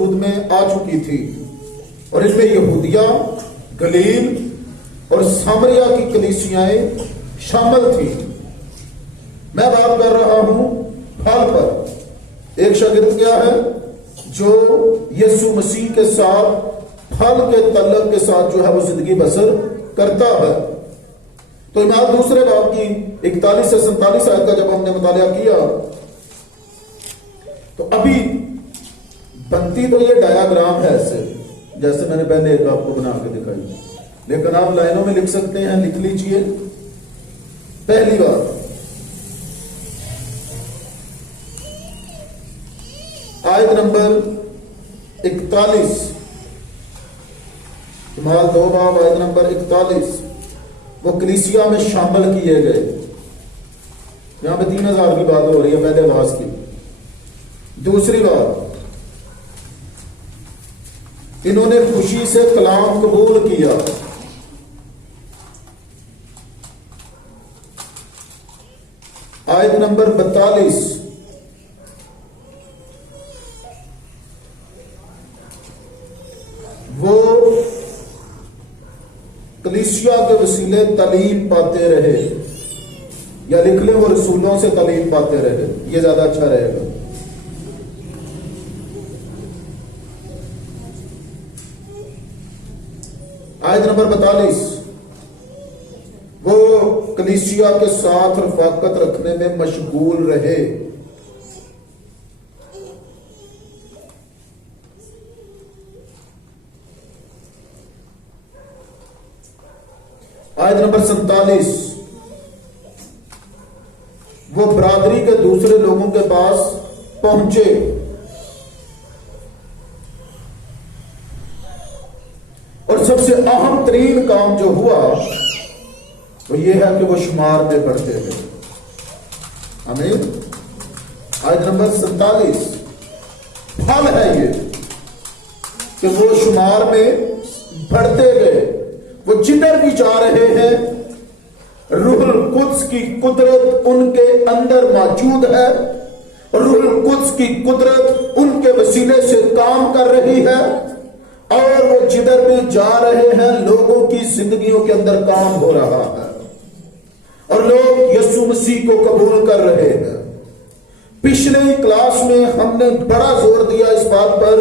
وجود میں آ چکی تھی اور ان میں یہودیہ، گلیل اور سامریہ کی کلیسیاں شامل تھیں۔ میں بات کر رہا ہوں پھل پر۔ ایک شاگرد کیا ہے؟ جو یسوع مسیح کے ساتھ پھل کے تعلق کے ساتھ جو ہے وہ زندگی بسر کرتا ہے۔ تو ایمان دوسرے باب کی 41 سے 47 آیت کا جب ہم نے مطالعہ کیا تو ابھی بنتی تو یہ ڈایاگرام ہے ایسے جیسے میں نے پہلے ایک آپ کو بنا کے دکھائی، لیکن آپ لائنوں میں لکھ سکتے ہیں، لکھ لیجئے۔ پہلی بات، آیت نمبر 41، شمال 2 باب آیت نمبر 41، وہ کلیسیا میں شامل کیے گئے۔ یہاں پہ 3000 کی بات ہو رہی ہے پہلے آواز کی۔ دوسری بات، انہوں نے خوشی سے کلام قبول کیا۔ آیت نمبر 42، وہ کلیسیا کے وسیلے تعلیم پاتے رہے، یا لکھ لیں وہ رسولوں سے تعلیم پاتے رہے، یہ زیادہ اچھا رہے گا۔ آیت نمبر 42، وہ کلیسیا کے ساتھ رفاقت رکھنے میں مشغول رہے۔ آیت نمبر 47، وہ برادری کے دوسرے لوگوں کے پاس پہنچے۔ اور سب سے اہم ترین کام جو ہوا وہ یہ ہے کہ وہ شمار میں بڑھتے گئے۔ آمین۔ آیت نمبر 47 پھل ہے یہ کہ وہ شمار میں بڑھتے گئے۔ وہ جدھر بھی جا رہے ہیں روح القدس کی قدرت ان کے اندر موجود ہے، روح القدس کی قدرت ان کے وسیلے سے کام کر رہی ہے، اور وہ جدھر بھی جا رہے ہیں لوگوں کی زندگیوں کے اندر کام ہو رہا ہے، اور لوگ یسوع مسیح کو قبول کر رہے ہیں۔ پچھلے کلاس میں ہم نے بڑا زور دیا اس بات پر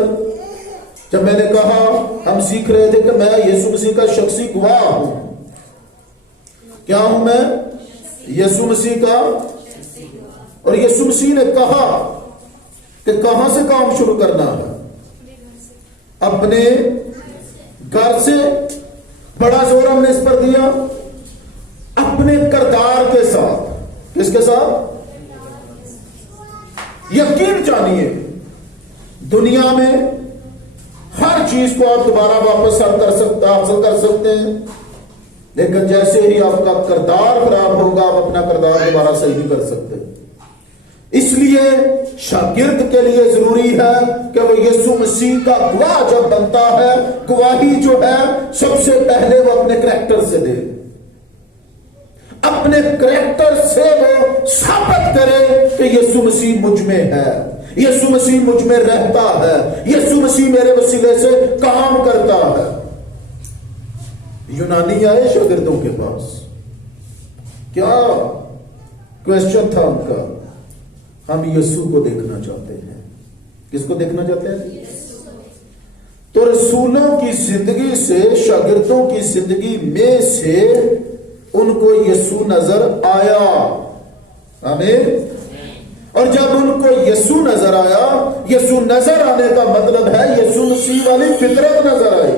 جب میں نے کہا، ہم سیکھ رہے تھے کہ میں یسوع مسیح کا شخصی گواہ ہوں۔ کیا ہوں میں؟ یسوع مسیح کا۔ اور یسوع مسیح نے کہا کہ کہاں سے کام شروع کرنا ہے؟ اپنے گھر سے۔ بڑا زور ہم نے اس پر دیا اپنے کردار کے ساتھ۔ کس کے ساتھ؟ یقین جانیے دنیا میں ہر چیز کو آپ دوبارہ واپس حاصل کر سکتے ہیں، لیکن جیسے ہی آپ کا کردار خراب ہوگا آپ اپنا کردار دوبارہ صحیح نہیں کر سکتے۔ اس لیے شاگرد کے لیے ضروری ہے کہ وہ یسوع مسیح کا گواہ جب بنتا ہے، گواہی جو ہے سب سے پہلے وہ اپنے کریکٹر سے دے، اپنے کریکٹر سے وہ ثابت کرے کہ یسوع مسیح مجھ میں ہے، یسوع مسیح مجھ میں رہتا ہے، یسوع مسیح میرے وسیلے سے کام کرتا ہے۔ یونانی آئے شاگردوں کے پاس، کیا کویسچن تھا ان کا؟ ہم یسوع کو دیکھنا چاہتے ہیں۔ کس کو دیکھنا چاہتے ہیں؟ تو رسولوں کی زندگی سے، شاگردوں کی زندگی میں سے ان کو یسوع نظر آیا۔ آمین۔ اور جب ان کو یسوع نظر آیا، یسوع نظر آنے کا مطلب ہے یسوع مسیح والی فطرت نظر آئی۔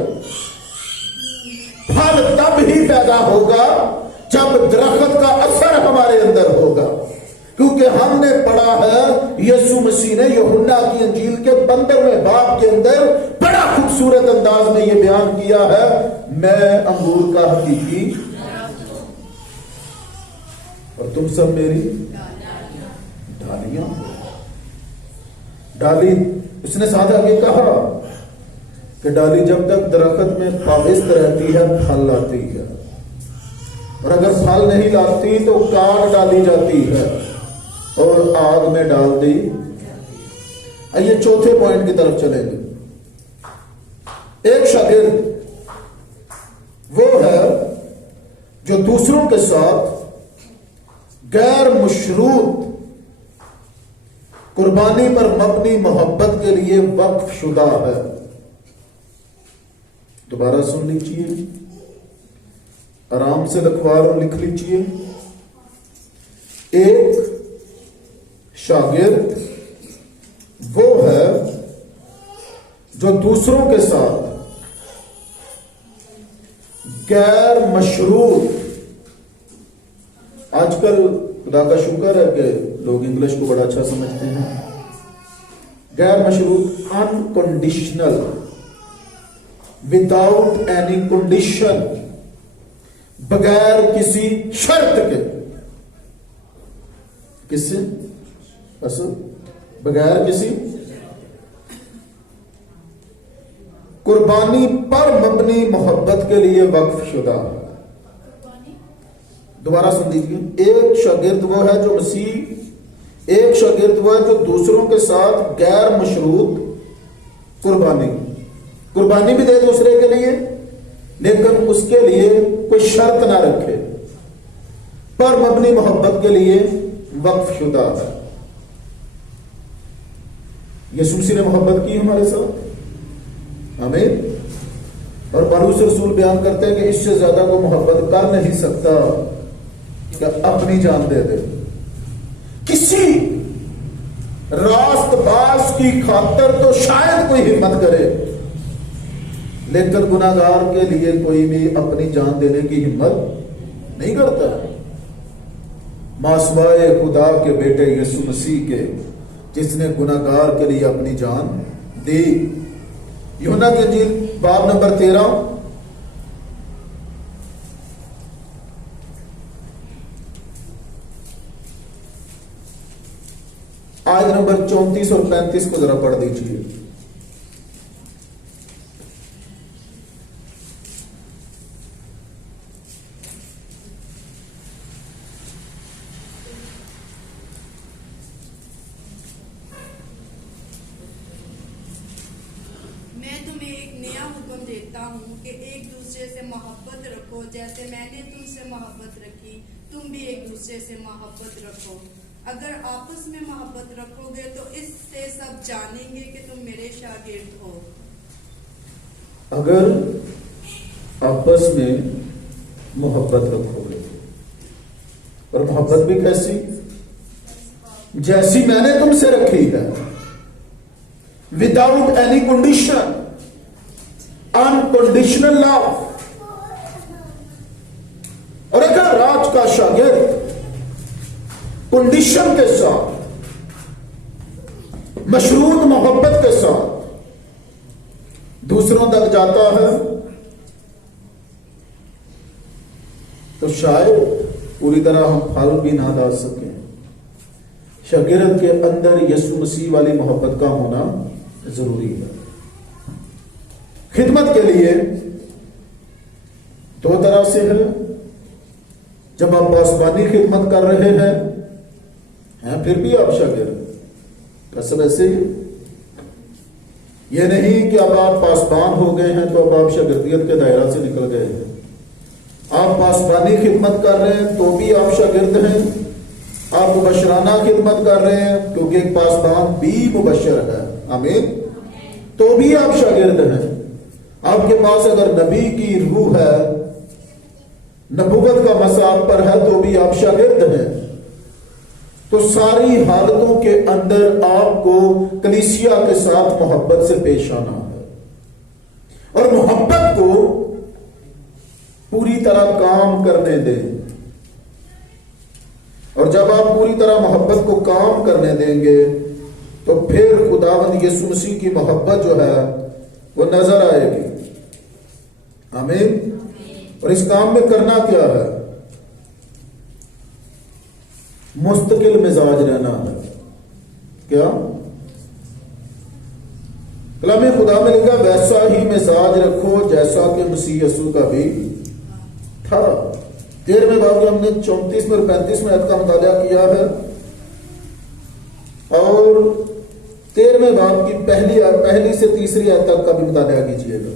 پھل تب ہی پیدا ہوگا جب درخت کا اثر ہمارے اندر ہوگا، کیونکہ ہم نے پڑھا ہے یسوع مسیح نے یوحنا کی انجیل کے 15ویں باب کے اندر بڑا خوبصورت انداز میں یہ بیان کیا ہے، میں انگور کا حقیقی اور تم سب میری ڈالیاں ہو۔ ڈالی، اس نے ساتھ آگے کہا کہ ڈالی جب تک درخت میں پابست رہتی ہے پھل لاتی ہے، اور اگر پھل نہیں لاتی تو کاٹ ڈالی جاتی ہے اور آگ میں ڈال دی۔ آئیے چوتھے پوائنٹ کی طرف چلیں گے۔ ایک شاگرد وہ ہے جو دوسروں کے ساتھ غیر مشروط قربانی پر مبنی محبت کے لیے وقف شدہ ہے. دوبارہ سن لیجیے، آرام سے لکھوار اور لکھ لیجیے. ایک شاگرد وہ ہے جو دوسروں کے ساتھ غیر مشروط، آج کل خدا کا شکر ہے کہ لوگ انگلش کو بڑا اچھا سمجھتے ہیں، غیر مشروط، انکنڈیشنل، وداؤٹ اینی کنڈیشن، بغیر کسی شرط کے. کس سے؟ بغیر کسی قربانی پر مبنی محبت کے لیے وقف شدہ. دوبارہ سن لیجیے. ایک شاگرد وہ ہے جو ایک شاگرد وہ ہے جو دوسروں کے ساتھ غیر مشروط قربانی بھی دے دوسرے کے لیے، لیکن اس کے لیے کوئی شرط نہ رکھے، پر مبنی محبت کے لیے وقف شدہ ہے. یسوع مسیح نے محبت کی ہمارے ساتھ، آمین. اور پالوس رسول بیان کرتے ہیں کہ اس سے زیادہ کوئی محبت کر نہیں سکتا کہ اپنی جان دے دے. کسی راست باز کی خاطر تو شاید کوئی ہمت کرے، لیکن گناہگار کے لیے کوئی بھی اپنی جان دینے کی ہمت نہیں کرتا. ماسوائے خدا کے بیٹے یسوع مسیح کے، جس نے گناہگار کے لیے اپنی جان دی. یوحنا کی انجیل باب نمبر 13 آیت نمبر 34 اور 35 کو ذرا پڑھ دیجیے. جیسے میں نے تم سے محبت رکھی، تم بھی ایک دوسرے سے محبت رکھو. اگر آپس میں محبت رکھو گے تو اس سے سب جانیں گے کہ تم میرے شاگرد ہو. اگر آپس میں محبت رکھو گے، اور محبت بھی کیسی؟ جیسی میں نے تم سے رکھی ہے، وداؤٹ اینی کنڈیشن، انکنڈیشنل لو. اور اگر راج کا شاگرد کنڈیشن کے ساتھ، مشروط محبت کے ساتھ دوسروں تک جاتا ہے تو شاید پوری طرح ہم پھل بھی نہ ڈال سکیں. شاگرد کے اندر یسوع مسیح والی محبت کا ہونا ضروری ہے. خدمت کے لیے دو طرح سے ہے. جب آپ پاسبانی خدمت کر رہے ہیں پھر بھی آپ شاگرد. سب ایسے ہی، یہ نہیں کہ اب آپ پاسبان ہو گئے ہیں تو اب آپ شاگردیت کے دائرہ سے نکل گئے ہیں. آپ پاسبانی خدمت کر رہے ہیں تو بھی آپ شاگرد ہیں. آپ مبشرانہ خدمت کر رہے ہیں کیونکہ ایک پاسبان بھی مبشر ہے، آمین، تو بھی آپ شاگرد ہیں. آپ کے پاس اگر نبی کی روح ہے، نبوت کا مساق پر ہے، تو بھی آپ شاگرد ہیں. تو ساری حالتوں کے اندر آپ کو کلیسیا کے ساتھ محبت سے پیش آنا ہے، اور محبت کو پوری طرح کام کرنے دیں. اور جب آپ پوری طرح محبت کو کام کرنے دیں گے تو پھر خداوند یسوع مسیح کی محبت جو ہے وہ نظر آئے گی. آمین. اور اس کام میں کرنا کیا ہے؟ مستقل مزاج رہنا ہے. کیا؟ کلام خدا میں لکھا ویسا ہی مزاج رکھو جیسا کہ مسیح یسوع کا بھی تھا. 13ویں باب کے ہم نے 34 اور 35 آیت کا مطالعہ کیا ہے، اور 13ویں باب کی پہلی سے تیسری آیت تک کا بھی مطالعہ کیجیے گا.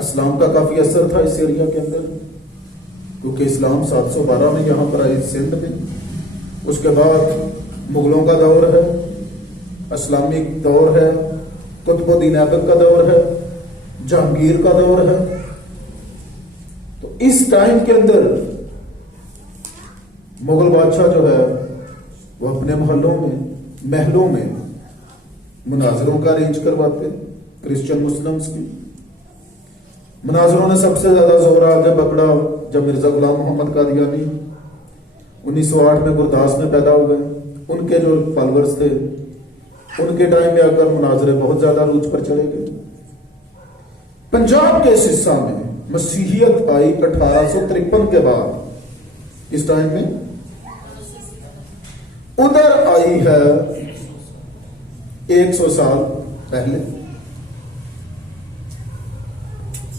اسلام کا کافی اثر تھا اس ایریا کے اندر، کیونکہ اسلام 712 میں یہاں پر آئی سندھ میں. اس کے بعد مغلوں کا دور ہے، اسلامی دور ہے، قطب الدین ایبک کا دور ہے، جہانگیر کا دور ہے. تو اس ٹائم کے اندر مغل بادشاہ جو ہے وہ اپنے محلوں میں مناظروں کا ارینج کرواتے کرسچن مسلمز کی. مناظروں نے سب سے زیادہ زور آگے پکڑا جب مرزا غلام محمد قادیانی 1908 میں گرداس میں پیدا ہو گئے. ان کے جو فالورز تھے ان کے ٹائم میں آ کر مناظرے بہت زیادہ عروج پر چلے گئے. پنجاب کے اس حصہ میں مسیحیت آئی 1853 کے بعد. اس ٹائم میں ادھر آئی ہے 100 سال پہلے.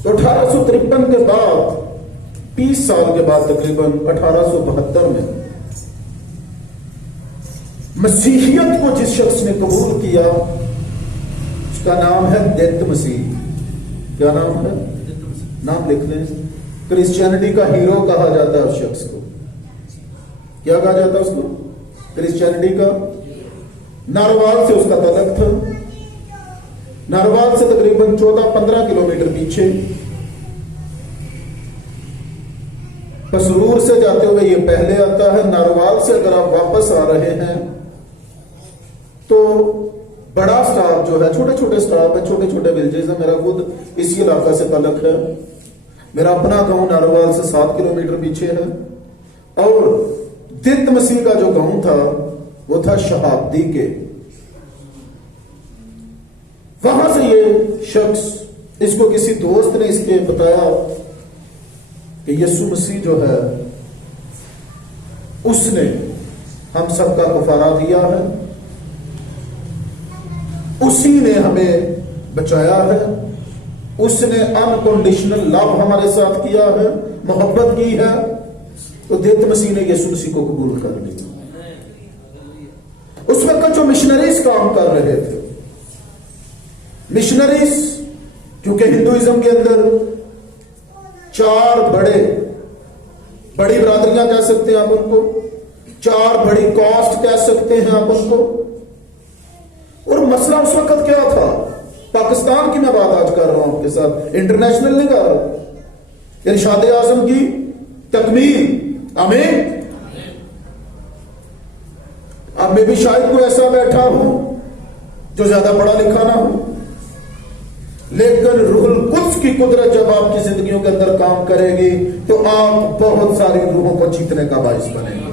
تو 1853 کے بعد 20 سال کے بعد تقریباً 1872 میں مسیحیت کو جس شخص نے قبول کیا اس کا نام ہے دت مسیح. کیا نام ہے؟ نام لکھ لیں. کرسچینٹی کا ہیرو کہا جاتا ہے اس شخص کو. کیا کہا جاتا ہے اس کو؟ کرسچینٹی کا. ناروال سے اس کا تعلق تھا. ناروال سے تقریباً 14-15 کلومیٹر پیچھے پسرور سے جاتے ہوئے یہ پہلے آتا ہے. ناروال سے اگر آپ واپس آ رہے ہیں تو بڑا سٹاپ جو ہے، چھوٹے چھوٹے سٹاپ ہے، چھوٹے چھوٹے ولیجز ہیں. میرا خود اسی علاقہ سے تعلق ہے. میرا اپنا گاؤں ناروال سے 7 کلومیٹر پیچھے ہے. اور دت مسیح کا جو گاؤں تھا وہ تھا شہابدی کے. وہاں سے یہ شخص، اس کو کسی دوست نے اس کے بتایا کہ یسوع مسیح جو ہے اس نے ہم سب کا کفارہ دیا ہے، اسی نے ہمیں بچایا ہے، اس نے انکنڈیشنل لو ہمارے ساتھ کیا ہے، محبت کی ہے. تو دت مسیح نے یسوع مسیح کو قبول کر لیا. اس وقت جو مشنریز کام کر رہے تھے، مشنریز کیونکہ ہندوازم کے اندر 4 بڑی برادریاں کہہ سکتے ہیں آپ ان کو، 4 بڑی کاسٹ کہہ سکتے ہیں آپ ان کو. اور مسئلہ اس وقت کیا تھا؟ پاکستان کی میں بات آج کر رہا ہوں آپ کے ساتھ، انٹرنیشنل نہیں کر رہا. ارشاد اعظم کی تکمیل. آمین. اب میں بھی شاید کوئی ایسا بیٹھا ہوں جو زیادہ پڑھا لکھا نہ ہو، لیکن روح القدس کی قدرت جب آپ کی زندگیوں کے اندر کام کرے گی تو آپ بہت ساری روحوں کو جیتنے کا باعث بنیں گے.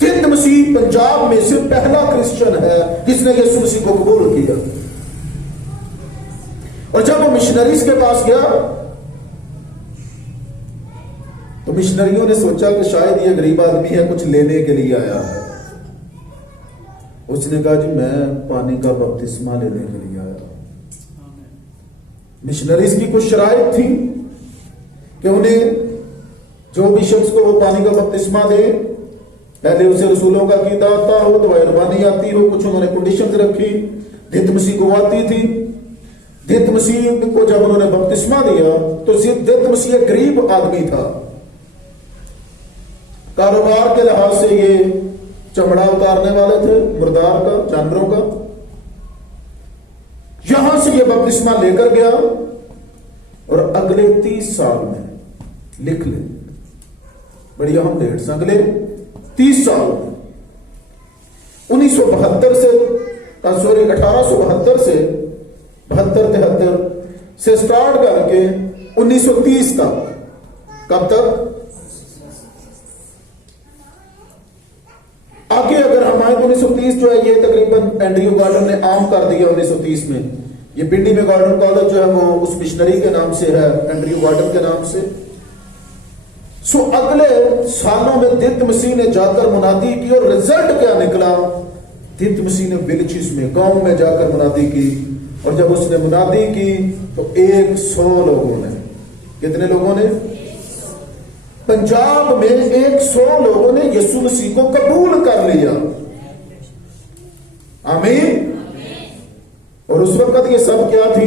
دت مسیح پنجاب میں صرف پہلا کرسچن ہے جس نے یسوع مسیح کو قبول کیا. اور جب وہ مشنریز کے پاس گیا تو مشنریوں نے سوچا کہ شاید یہ غریب آدمی ہے، کچھ لینے کے لیے آیا ہے. اس نے کہا جی میں پانی کا بپتسمہ لینے کے لیے آیا. مشنریز کی کچھ شرائط تھی کہ انہیں جو بھی شخص کو وہ پانی کا بپتسمہ دے، پہلے اسے رسولوں کا عقیدہ آتا ہو، تو عربانی آتی ہو. کچھ انہوں نے کنڈیشنز رکھی. دت مسیح کو آتی تھی. دت مسیح کو جب انہوں نے بپتسمہ دیا تو دت مسیح ایک غریب آدمی تھا. کاروبار کے لحاظ سے یہ چمڑا اتارنے والے تھے، مردار کا، جانوروں کا. یہاں سے یہ بپتسمہ لے کر گیا اور اگلے 30 سال میں لکھ لیں، بڑی اہم ڈیٹس، اگلے 30 سال میں 1872 سے 72-73 سے سٹارٹ کر کے 1930 تک. کب تک؟ آگے اگر ہم آئے تو 1930 جو ہے یہ تقریباً اینڈریو گارڈن نے عام کر دیا 1930 میں. یہ پنڈی میں گارڈن کالج جو ہے وہ اس مشنری کے نام سے ہے، اینڈریو گارڈن کے نام سے. سو اگلے سالوں میں دت مسیح نے جا کر منادی کی اور رزلٹ کیا نکلا؟ دت مسیح نے ولیجز میں، گاؤں میں جا کر منادی کی. اور جب اس نے منادی کی تو 100 لوگوں نے، کتنے لوگوں نے؟ پنجاب میں 100 لوگوں نے یسوع مسیح کو قبول کر لیا. آمین. اور اس وقت یہ سب کیا تھی؟